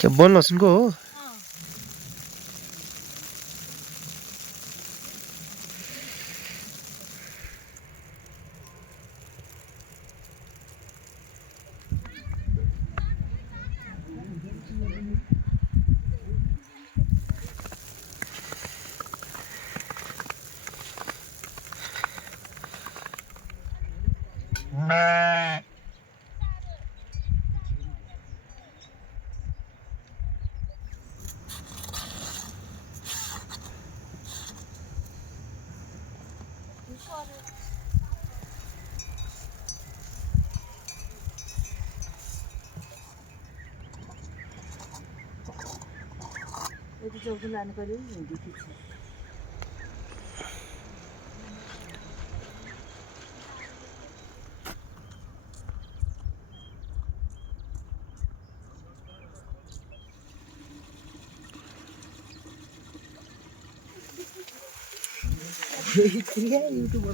के बोल लसुनको हो यदि चौकी लानु पर्यो नि देखि छ युट्युब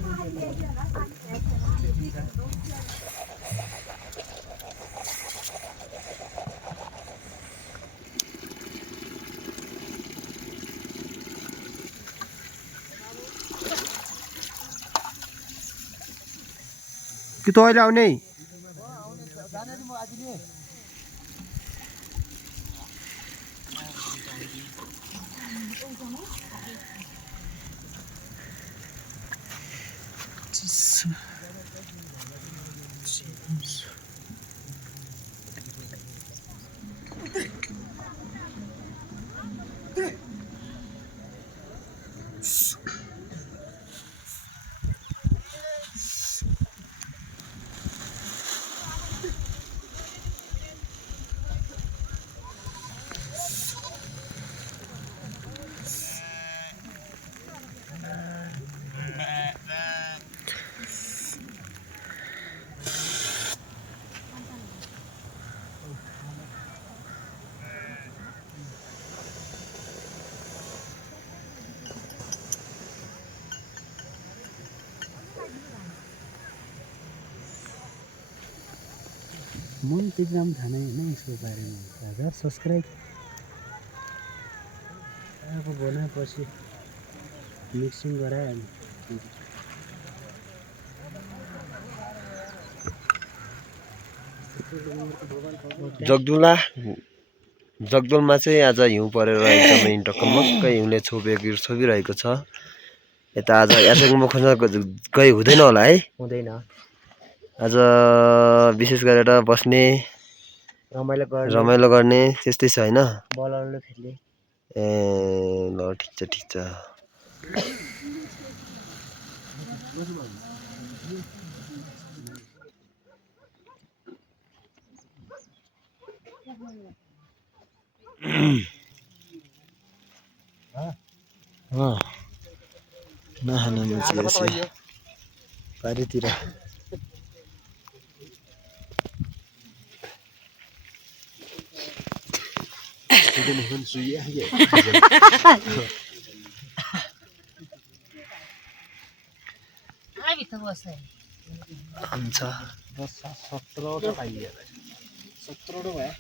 कि त अहिले आउने मन त्यति राम्रो थाहा नै होइन यसको बारेमा 1000 सब्सक्राइब अब बनाएपछि मिक्सिङ गराइहाल्नु जगदुलमा चाहिँ आज हिउँ परेर एकदमै टक्कमक्कै हिउँले छोपिरहेको छ यता आज यासङमा खोज्न गई हुँदैन होला है हुँदैन आज विशेष गरेर बस्ने रमाइलो गर्ने त्यस्तै छ होइन बलरले फेरि ए ल ठिक छ नखानु पारितिर हुन्छ 17 पाइयो 17 भयो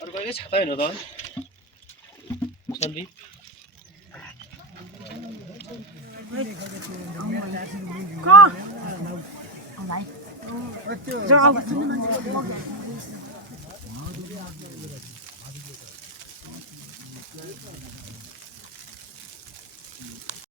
अरू कहिले छाता होइन त सन्दीप